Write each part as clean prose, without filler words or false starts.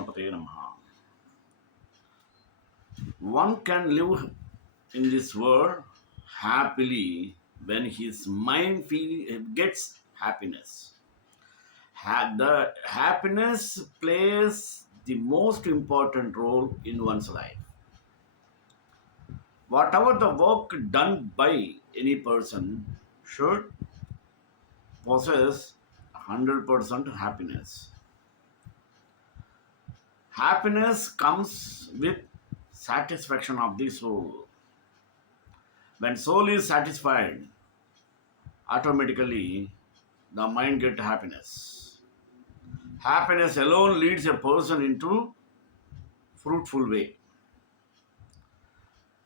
Ganapate Namaha. One can live in this world happily when his mind gets happiness. The happiness plays the most important role in one's life. Whatever the work done by any person should possess 100% happiness. Happiness comes with satisfaction of the soul. When soul is satisfied, automatically the mind gets happiness. Happiness alone leads a person into fruitful way.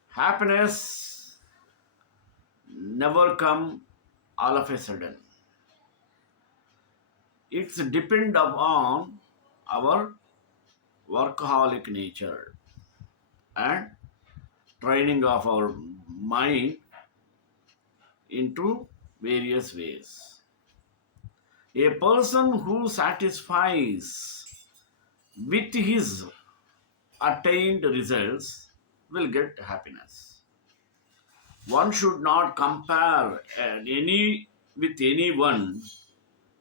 Happiness never come all of a sudden. It's depend upon our workaholic nature and training of our mind into various ways. A person who satisfies with his attained results will get happiness. One should not compare any with anyone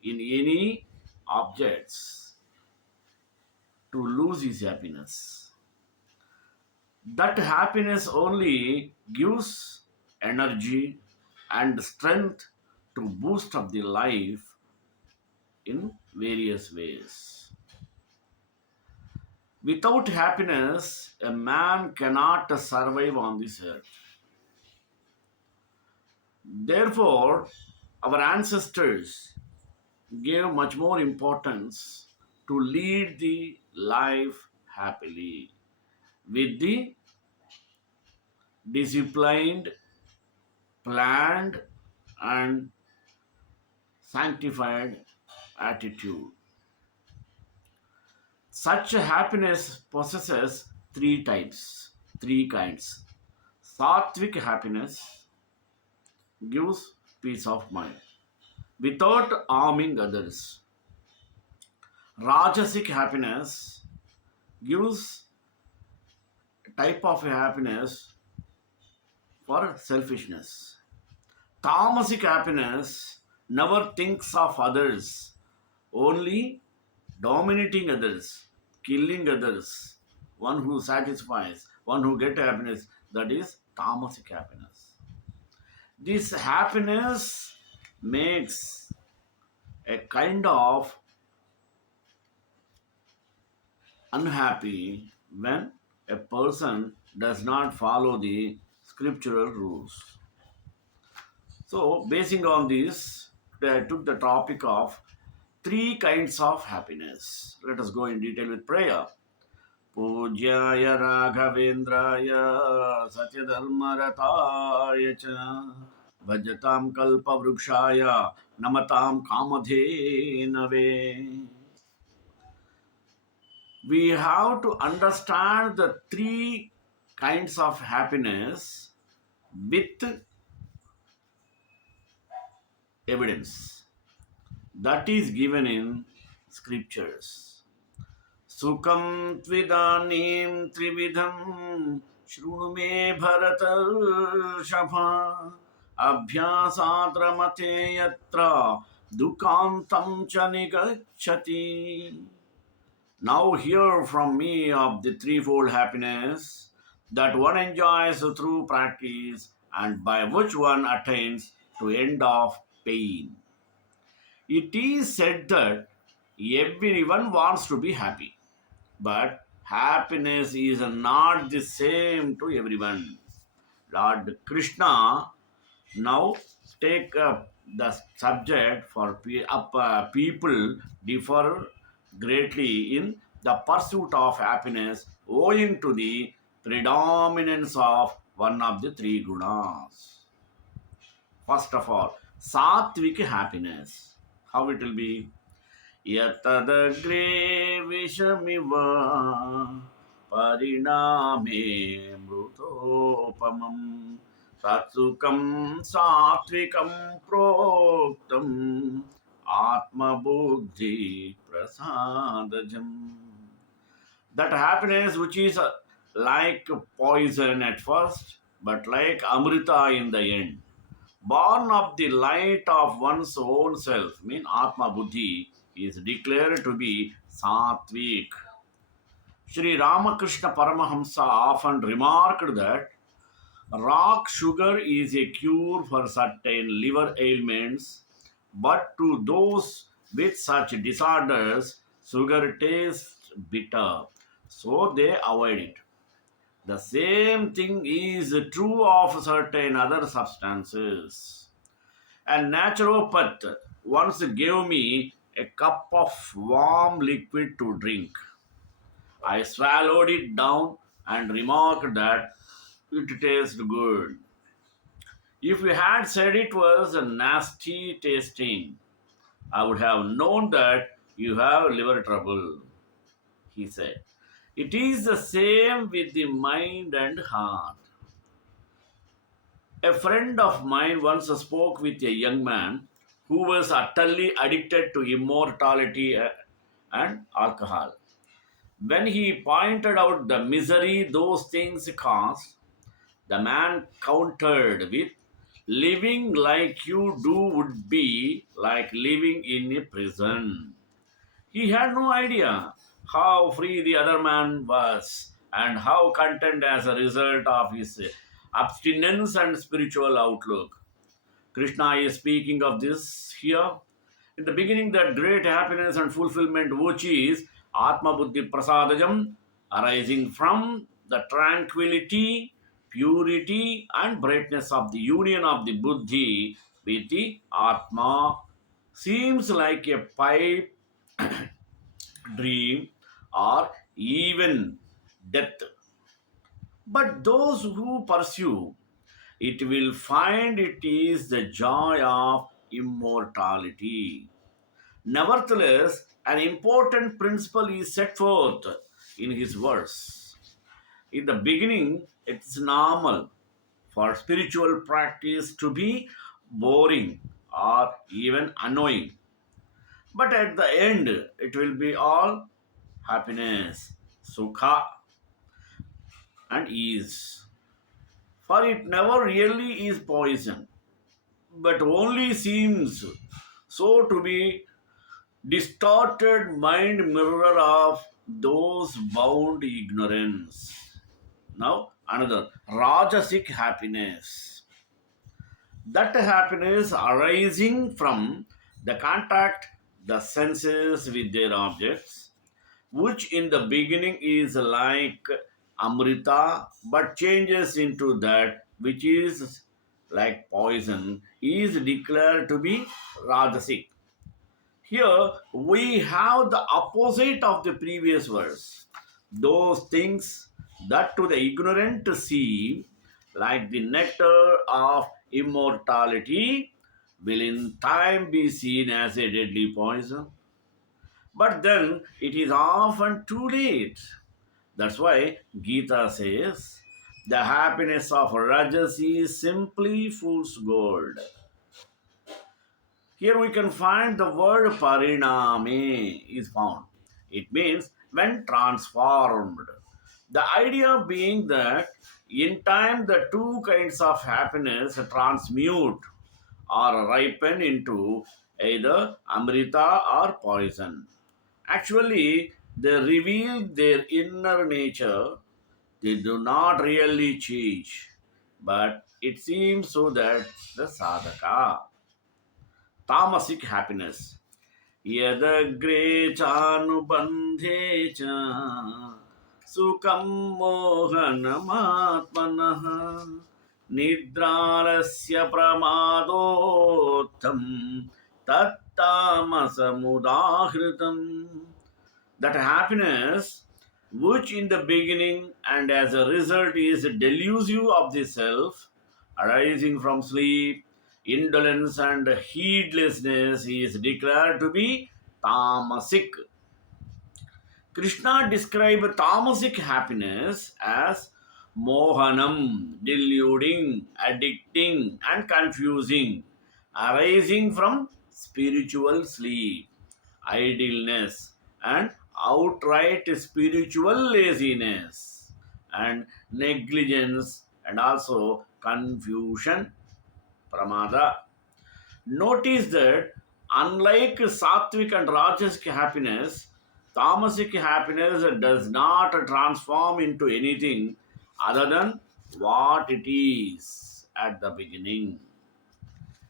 in any objects to lose his happiness. That happiness only gives energy and strength to boost up the life in various ways. Without happiness, a man cannot survive on this earth. Therefore, our ancestors gave much more importance to lead the life happily with the disciplined, planned, and sanctified attitude. Such happiness possesses three types, three kinds. Sattvic happiness gives peace of mind without harming others. Rajasic happiness gives a type of happiness for selfishness. Tamasic happiness never thinks of others, only dominating others, killing others. One who satisfies, one who gets happiness, that is tamasic happiness. This happiness makes a kind of unhappy when a person does not follow the scriptural rules. So, basing on this, I took the topic of three kinds of happiness. Let us go in detail with prayer. Pujyaya Raghavendraya Satyadharmarataya Cha Vajatam Kalpa Vrukshaya Namatam Kamadhenave. We have to understand the three kinds of happiness with evidence that is given in scriptures. Sukam tvidanim trividham shrunu me bharatarshapha abhyasat ramate yatra dukantam cha nigacchati. Now hear from me of the threefold happiness that one enjoys through practice and by which one attains to end of pain. It is said that everyone wants to be happy, but happiness is not the same to everyone. Lord Krishna now take up the subject for people differ greatly in the pursuit of happiness owing to the predominance of one of the three gunas. First of all, sattvic happiness. How it will be? Yatadagre vishamiva pariname mrutopamam tatsukam satvikam proktam atma buddhi prasadajam. That happiness which is like poison at first, but like Amrita in the end. Born of the light of one's own self, mean Atma Buddhi, is declared to be Satvik. Sri Ramakrishna Paramahamsa often remarked that rock sugar is a cure for certain liver ailments, but to those with such disorders, sugar tastes bitter, so they avoid it. The same thing is true of certain other substances. A naturopath once gave me a cup of warm liquid to drink. I swallowed it down and remarked that it tastes good. If you had said it was a nasty tasting, I would have known that you have liver trouble, he said. It is the same with the mind and heart. A friend of mine once spoke with a young man who was utterly addicted to immortality and alcohol. When he pointed out the misery those things caused, the man countered with, living like you do would be like living in a prison. He had no idea how free the other man was and how content as a result of his abstinence and spiritual outlook. Krishna is speaking of this here. In the beginning, that great happiness and fulfillment which is Atma Buddhi Prasadajam, arising from the tranquility, purity, and brightness of the union of the Buddhi with the Atma, seems like a pipe dream or even death. But those who pursue it will find it is the joy of immortality. Nevertheless, an important principle is set forth in his verse. In the beginning, it's normal for spiritual practice to be boring or even annoying. But at the end, it will be all happiness, sukha, and ease. For it never really is poison, but only seems so to be distorted mind mirror of those bound ignorance. Now, another rajasic happiness. That happiness arising from the contact the senses with their objects, which in the beginning is like Amrita but changes into that which is like poison, is declared to be Rajasic. Here we have the opposite of the previous verse. Those things that to the ignorant seem like the nectar of immortality will in time be seen as a deadly poison. But then it is often too late. That's why Gita says the happiness of Rajas is simply fool's gold. Here we can find the word pariname is found. It means when transformed. The idea being that in time the two kinds of happiness transmute or ripen into either amrita or poison. Actually, they reveal their inner nature. They do not really change, but it seems so that the sadhaka, tamasic happiness, यदग्रे चानुबन्धे च सुखं मोहनमात्मनः निद्रालस्य प्रमादोत्थं तत्तामसमुदाहृतम्. That happiness which in the beginning and as a result is delusive of the self, arising from sleep, indolence, and heedlessness, is declared to be tamasic. Krishna described tamasic happiness as mohanam, deluding, addicting, and confusing, arising from spiritual sleep, idleness, and outright spiritual laziness and negligence and also confusion, pramada. Notice that unlike sattvic and rajasic happiness, tamasic happiness does not transform into anything other than what it is at the beginning.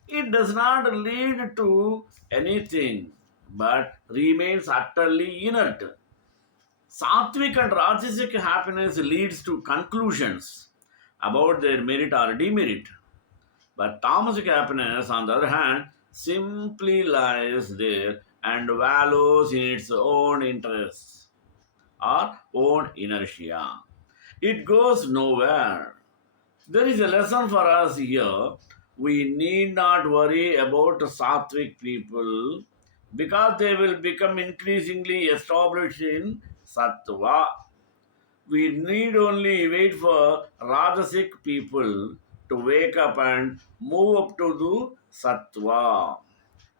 It does not lead to anything but remains utterly inert. Sattvic and Rajasic happiness leads to conclusions about their merit or demerit. But Tamasic happiness, on the other hand, simply lies there and wallows in its own interests or own inertia. It goes nowhere. There is a lesson for us here. We need not worry about Sattvic people because they will become increasingly established in Sattva. We need only wait for Rajasic people to wake up and move up to the Sattva.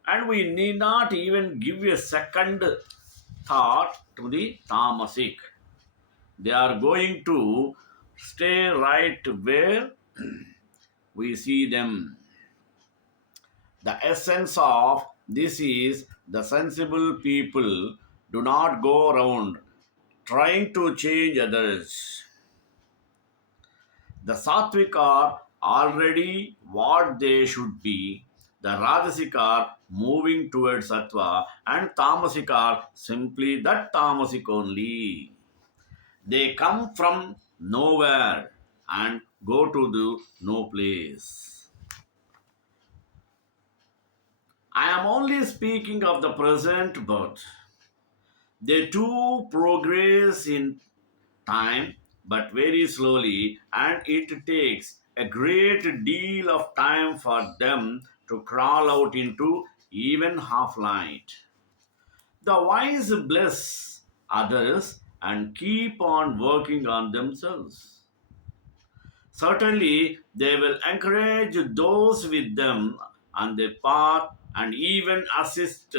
And we need not even give a second thought to the Tamasic. They are going to stay right where we see them. The essence of this is the sensible people do not go around trying to change others. The Sattvic are already what they should be. The Rajasic are moving towards Sattva, and Tamasic are simply that Tamasic only. They come from nowhere and go to the no place. I am only speaking of the present birth. They too progress in time, but very slowly, and it takes a great deal of time for them to crawl out into even half light. The wise bless others and keep on working on themselves. Certainly, they will encourage those with them on the path and even assist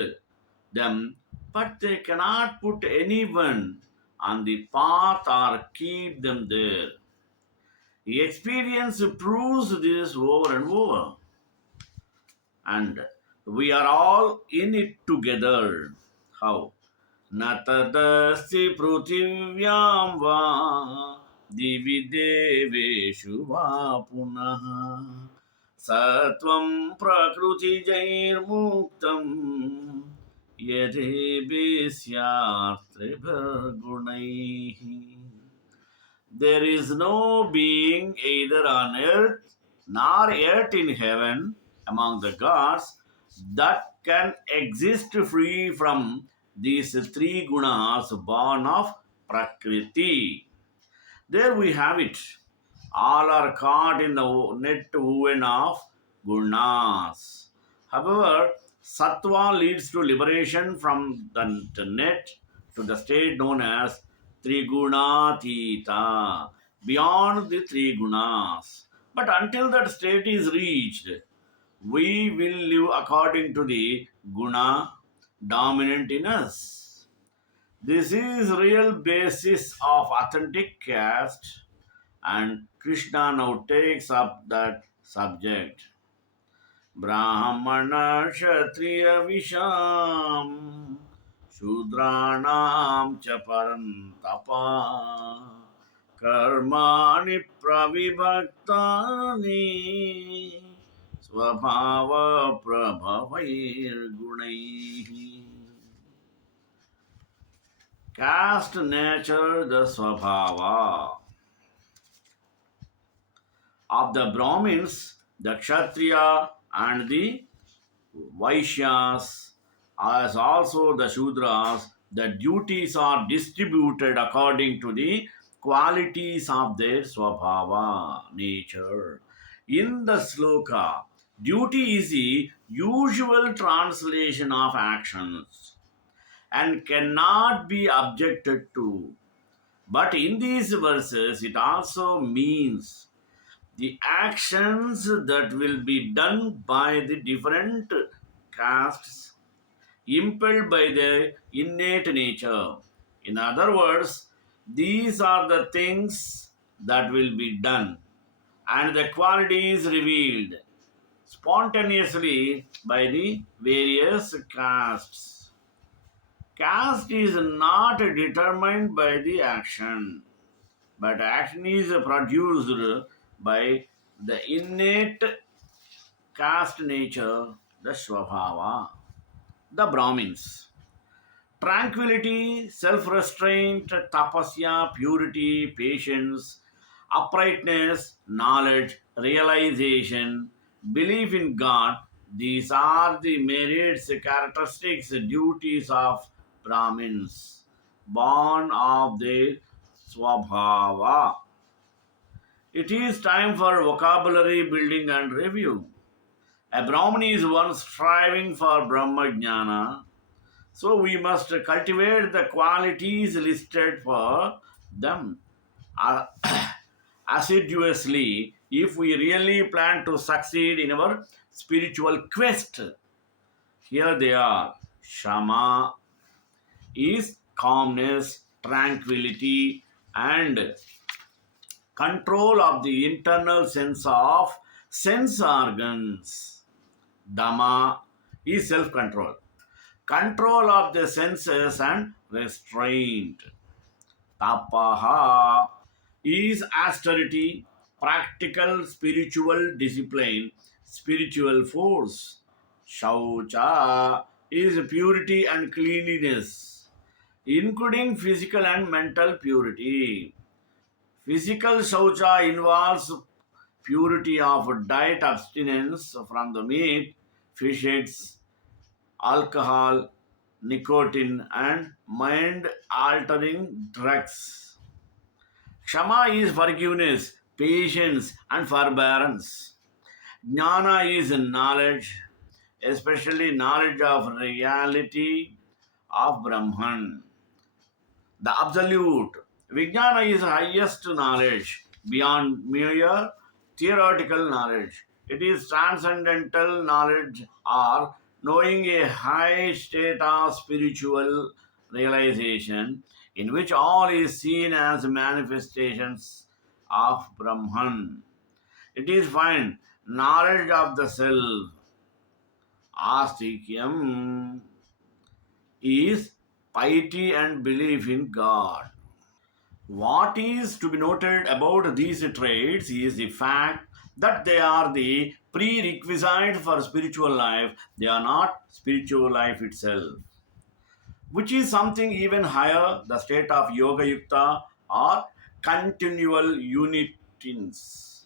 them, but they cannot put anyone on the path or keep them there. The experience proves this over and over, and we are all in it together. How? न तदस्ति पृथिव्यां वा दिवि देवेषु वा पुनः सत्वं प्रकृतिजैर्मुक्तं यथेभिस्यात्रिभिर्गुणैः. There is no being either on earth nor yet in heaven among the gods that can exist free from these three gunas born of Prakriti. There we have it. All are caught in the net woven of gunas. However, sattva leads to liberation from the net to the state known as Trigunatita, beyond the three gunas. But until that state is reached, we will live according to the guna dominant in us. This is real basis of authentic caste, and Krishna now takes up that subject. Brahmana Kshatriya Visham Shudranam cha parantapa Karmani pravibhaktani Swabhava prabhavair gunaihi. Caste nature the Swabhava of the Brahmins, the Kshatriya and the Vaishyas, as also the Shudras, the duties are distributed according to the qualities of their Swabhava, nature. In the sloka, duty is the usual translation of actions and cannot be objected to. But in these verses, it also means the actions that will be done by the different castes impelled by their innate nature. In other words, these are the things that will be done, and the qualities revealed spontaneously by the various castes. Caste is not determined by the action, but action is produced by the innate caste nature, the Swabhava, the Brahmins. Tranquility, self restraint, tapasya, purity, patience, uprightness, knowledge, realization, belief in God, these are the merits, characteristics, duties of Brahmins, born of their Swabhava. It is time for vocabulary building and review. A Brahmin is one striving for Brahma Jnana, so we must cultivate the qualities listed for them uh, assiduously if we really plan to succeed in our spiritual quest. Here they are. Shama is calmness, tranquility, and control of the internal sense of sense organs. Dhamma is self control, control of the senses and restraint. Tapaha is austerity, practical spiritual discipline, spiritual force. Shaucha is purity and cleanliness, including physical and mental purity. Physical shaucha involves purity of diet abstinence from the meat, fish eggs, alcohol, nicotine, and mind altering drugs. Kshama is forgiveness, patience, and forbearance. Jnana is knowledge, especially knowledge of reality of Brahman, the absolute. Vijnana is highest knowledge beyond mere theoretical knowledge. It is transcendental knowledge or knowing a high state of spiritual realization in which all is seen as manifestations of Brahman. It is fine knowledge of the self. Astikyam is piety and belief in God. What is to be noted about these traits is the fact that they are the prerequisite for spiritual life. They are not spiritual life itself, which is something even higher, the state of Yoga Yukta or continual unitings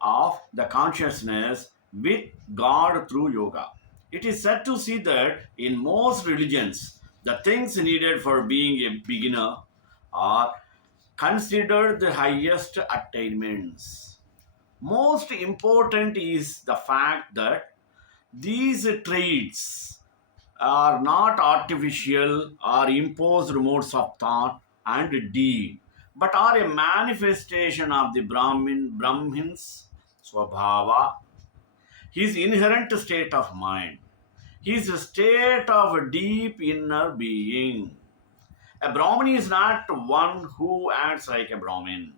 of the consciousness with God through yoga. It is said to see that in most religions, the things needed for being a beginner are considered the highest attainments. Most important is the fact that these traits are not artificial or imposed modes of thought and deed, but are a manifestation of the Brahmin's swabhava, his inherent state of mind, his state of deep inner being. A Brahmin is not one who acts like a Brahmin,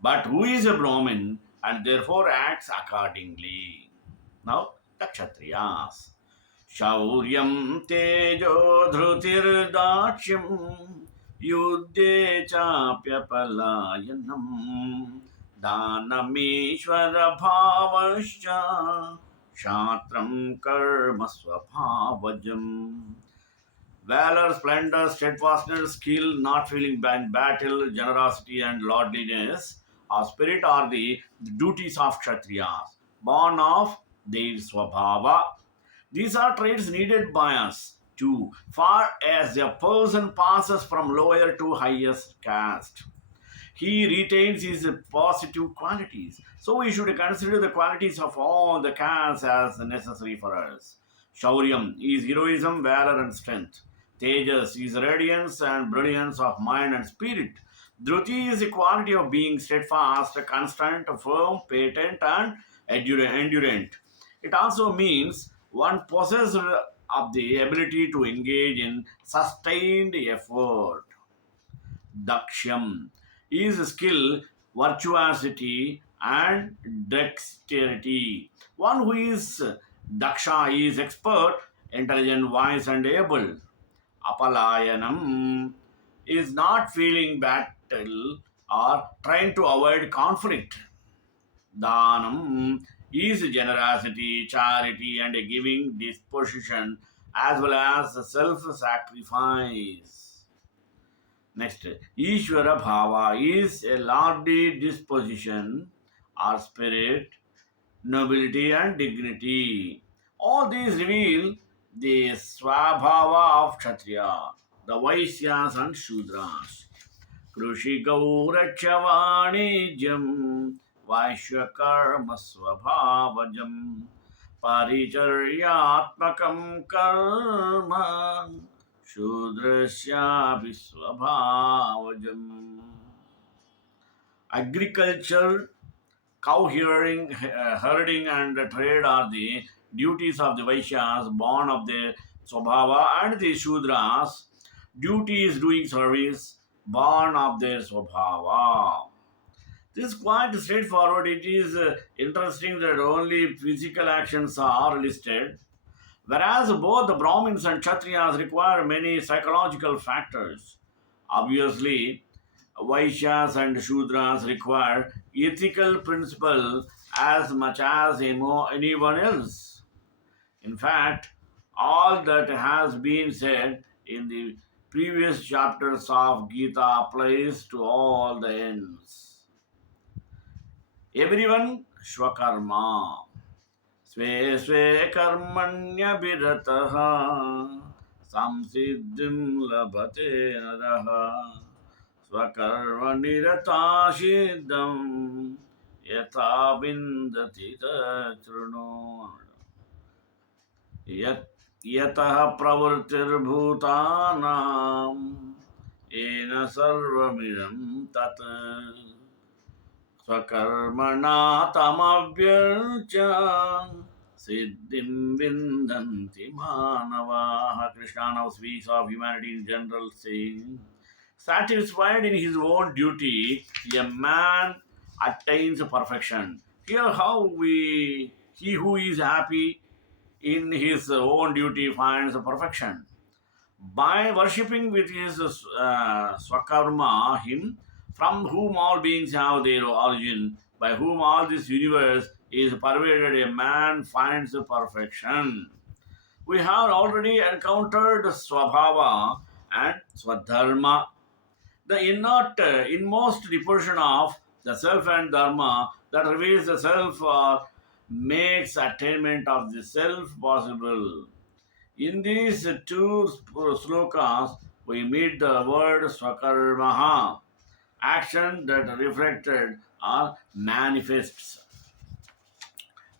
but who is a Brahmin and therefore acts accordingly. Now, the Kshatriyas. Shauryam tejo dhrutirdakshyam yudhe chapyapalayanam danamishvara bhavascha shatram karma swabhavajam. Valor, splendor, steadfastness, skill, not feeling in battle, generosity, and lordliness of spirit are the duties of Kshatriyas, born of their Swabhava. These are traits needed by us too, far as a person passes from lower to highest caste. He retains his positive qualities. So we should consider the qualities of all the castes as necessary for us. Shauryam is heroism, valor, and strength. Tejas is radiance and brilliance of mind and spirit. Dhruti is the quality of being steadfast, constant, firm, patent, and endurant. It also means one possessed of the ability to engage in sustained effort. Dakshyam is skill, virtuosity, and dexterity. One who is daksha is expert, intelligent, wise, and able. Apalayanam is not feeling battle or trying to avoid conflict. Danam is generosity, charity, and a giving disposition as well as self sacrifice. Next, Ishvara Bhava is a lofty disposition or spirit, nobility, and dignity. All these reveal the Swabhava of Kshatriya, the Vaisyas and Shudras. कृषिगौरक्षवाणिज्यं वैश्यकर्मस्वभावजं परिचर्यात्मकं कर्म शूद्रस्यापि स्वभावजम्. Agriculture, cow herding, and trade are the duties of the Vaishyas, born of their Swabhava, and the Shudras. Duty is doing service, born of their Swabhava. This is quite straightforward. It is interesting that only physical actions are listed, whereas both the Brahmins and Kshatriyas require many psychological factors. Obviously, Vaishyas and Shudras require ethical principle as much as anyone else. In fact, all that has been said in the previous chapters of Gita applies to all the ends. Everyone Shwakarma. स्वे स्वे कर्मण्यभिरतः संसिद्धिं लभते नरः स्वकर्मनिरतासिद्धं यथा विन्दति तच्छृणु. यतः प्रवृत्तिर्भूतानां येन सर्वमिदं तत् स्वकर्मणा तमभ्यर्च्य सिद्धिं विन्दन्ति मानवाः. Krishna now speaks of humanity in general, saying, satisfied in his own duty, a man attains perfection. Here, he who is happy in his own duty finds perfection. By worshipping with his Swakarma, him from whom all beings have their origin, by whom all this universe is pervaded, a man finds perfection. We have already encountered Swabhava and Swadharma, the inmost disposition of the self, and Dharma that reveals the self or makes attainment of the self possible. In these two slokas, we meet the word Swakarmaha, action that reflected or manifests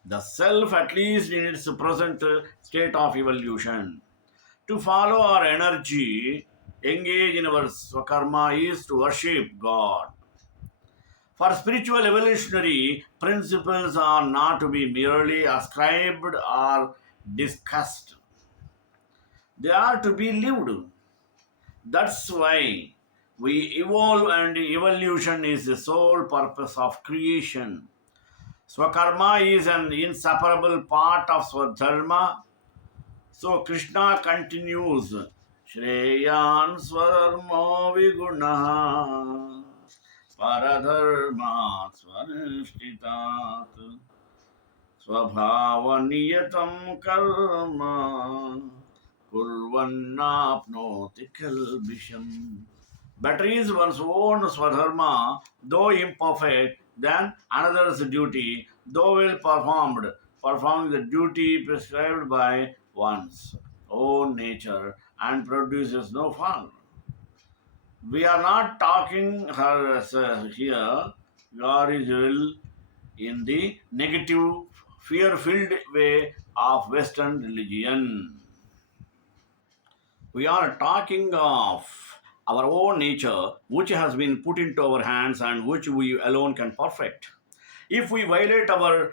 the self, at least in its present state of evolution. To follow our energy, engage in our Swakarma is to worship God. For spiritual evolutionary principles are not to be merely ascribed or discussed, they are to be lived. That's why we evolve, and evolution is the sole purpose of creation. Swakarma is an inseparable part of Swadharma. So Krishna continues, Shreyan Swarmo Vigunaha Paradharma Swarishtitat Swabhavaniyatam Karma Kurvannapnoti Kalbisham. Better is one's own swadharma, though imperfect, than another's duty, though well performed, performing the duty prescribed by one's own nature and produces no fault. We are not talking here, God is will in the negative, fear filled way of Western religion. We are talking of our own nature, which has been put into our hands and which we alone can perfect. If we violate our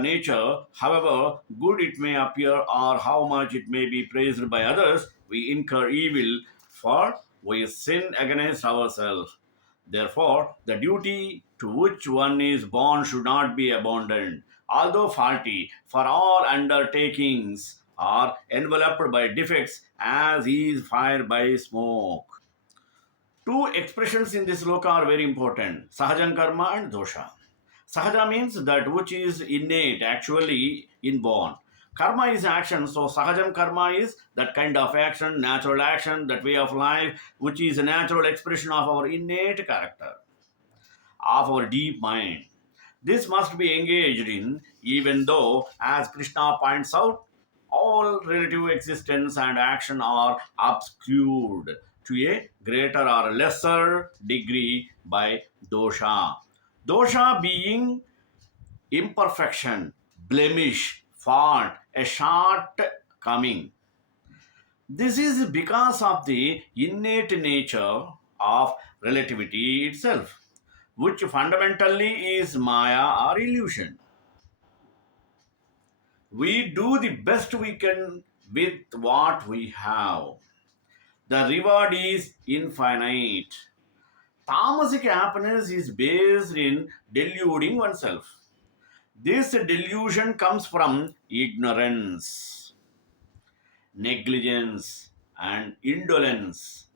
nature, however good it may appear or how much it may be praised by others, we incur evil, for we sin against ourselves. Therefore, the duty to which one is born should not be abandoned, although faulty, for all undertakings are enveloped by defects as is fire by smoke. Two expressions in this loka are very important: Sahajam karma and dosha. Sahaja means that which is innate, actually inborn. Karma is action, so Sahajam karma is that kind of action, natural action, that way of life, which is a natural expression of our innate character, of our deep mind. This must be engaged in, even though, as Krishna points out, all relative existence and action are obscured to a greater or lesser degree by dosha. Dosha being imperfection, blemish, fault, a shortcoming. This is because of the innate nature of relativity itself, which fundamentally is Maya or illusion. We do the best we can with what we have. The reward is infinite. Tamasic happiness is based in deluding oneself. This delusion comes from ignorance, negligence, and indolence.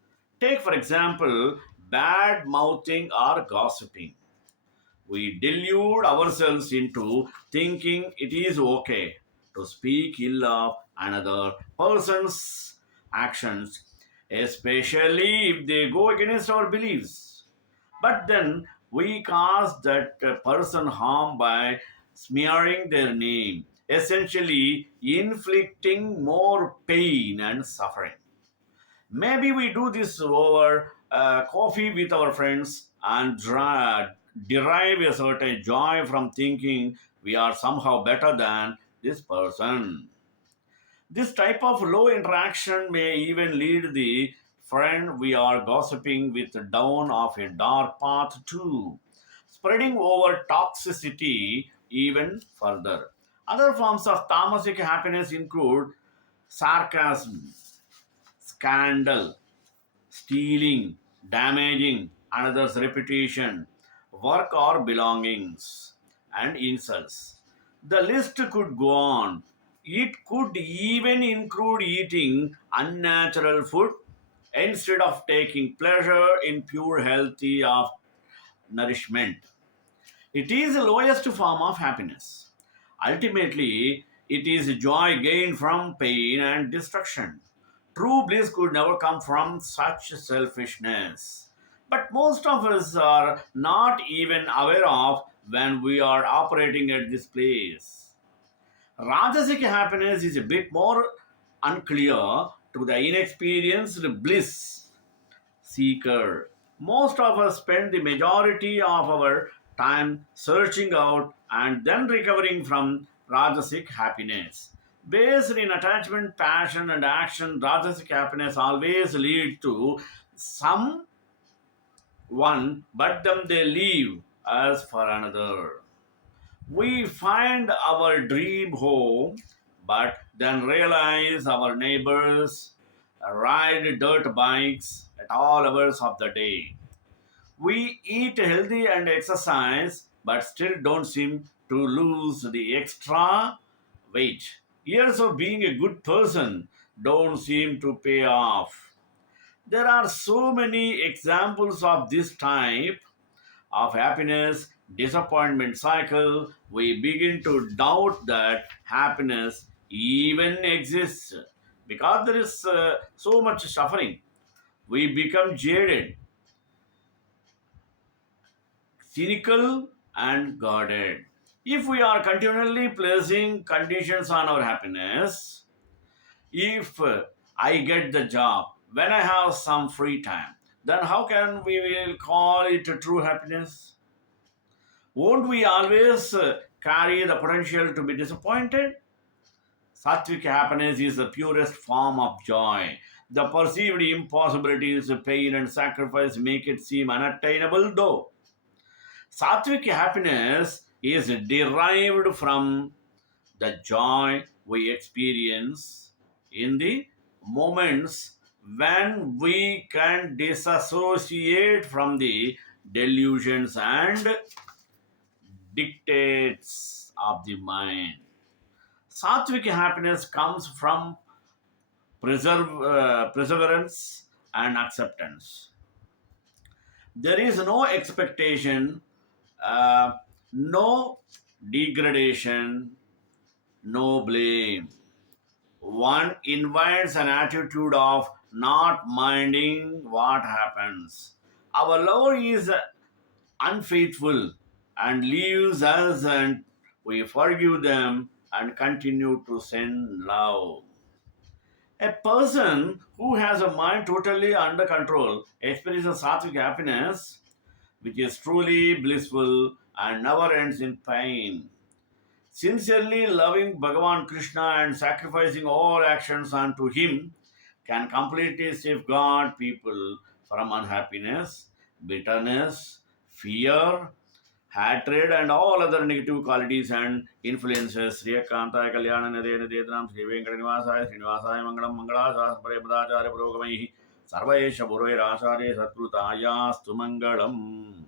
Take, for example, bad mouthing or gossiping. We delude ourselves into thinking it is okay to speak ill of another person's actions, especially if they go against our beliefs. But then we cause that person harm by smearing their name, essentially inflicting more pain and suffering. Maybe we do this over coffee with our friends and derive a certain joy from thinking we are somehow better than this person. This type of low interaction may even lead the friend we are gossiping with down of a dark path too, spreading over toxicity even further. Other forms of tamasic happiness include sarcasm, scandal, stealing, damaging another's reputation, work or belongings, and insults. The list could go on. It could even include eating unnatural food instead of taking pleasure in pure healthy of nourishment. It is the lowest form of happiness. Ultimately, it is joy gained from pain and destruction. True bliss could never come from such selfishness. But most of us are not even aware of when we are operating at this place. Rajasic happiness is a bit more unclear to the inexperienced bliss seeker. Most of us spend the majority of our time searching out and then recovering from Rajasic happiness. Based in attachment, passion, and action, Rajasic happiness always leads to someone, but then they leave us for another. We find our dream home, but then realize our neighbors ride dirt bikes at all hours of the day. We eat healthy and exercise, but still don't seem to lose the extra weight. Years of being a good person don't seem to pay off. There are so many examples of this type of happiness disappointment cycle. We begin to doubt that happiness even exists because there is so much suffering. We become jaded, cynical, and guarded. If we are continually placing conditions on our happiness, if I get the job, when I have some free time, then how can we will call it a true happiness? Won't we always carry the potential to be disappointed? Sattvic happiness is the purest form of joy. The perceived impossibilities, pain, and sacrifice make it seem unattainable, though. Sattvic happiness is derived from the joy we experience in the moments when we can disassociate from the delusions and dictates of the mind. Sattvic happiness comes from perseverance and acceptance. There is no expectation, uh, no degradation, no blame. One invites an attitude of not minding what happens. Our lover is unfaithful and leaves us, and we forgive them and continue to send love. A person who has a mind totally under control experiences sattvic happiness, which is truly blissful and never ends in pain. Sincerely loving Bhagavan Krishna and sacrificing all actions unto him can completely safeguard people from unhappiness, bitterness, fear, hatred, and all other negative qualities and influences. Sri Akantaya Kalyana Nadena Dedram Sri Venkataniwasaya Srinivasaya Mangalam Mangalasa Parebhadacharya Purogamaihi Sarvaesha Purve Rasare Satkrutayastu Mangalam.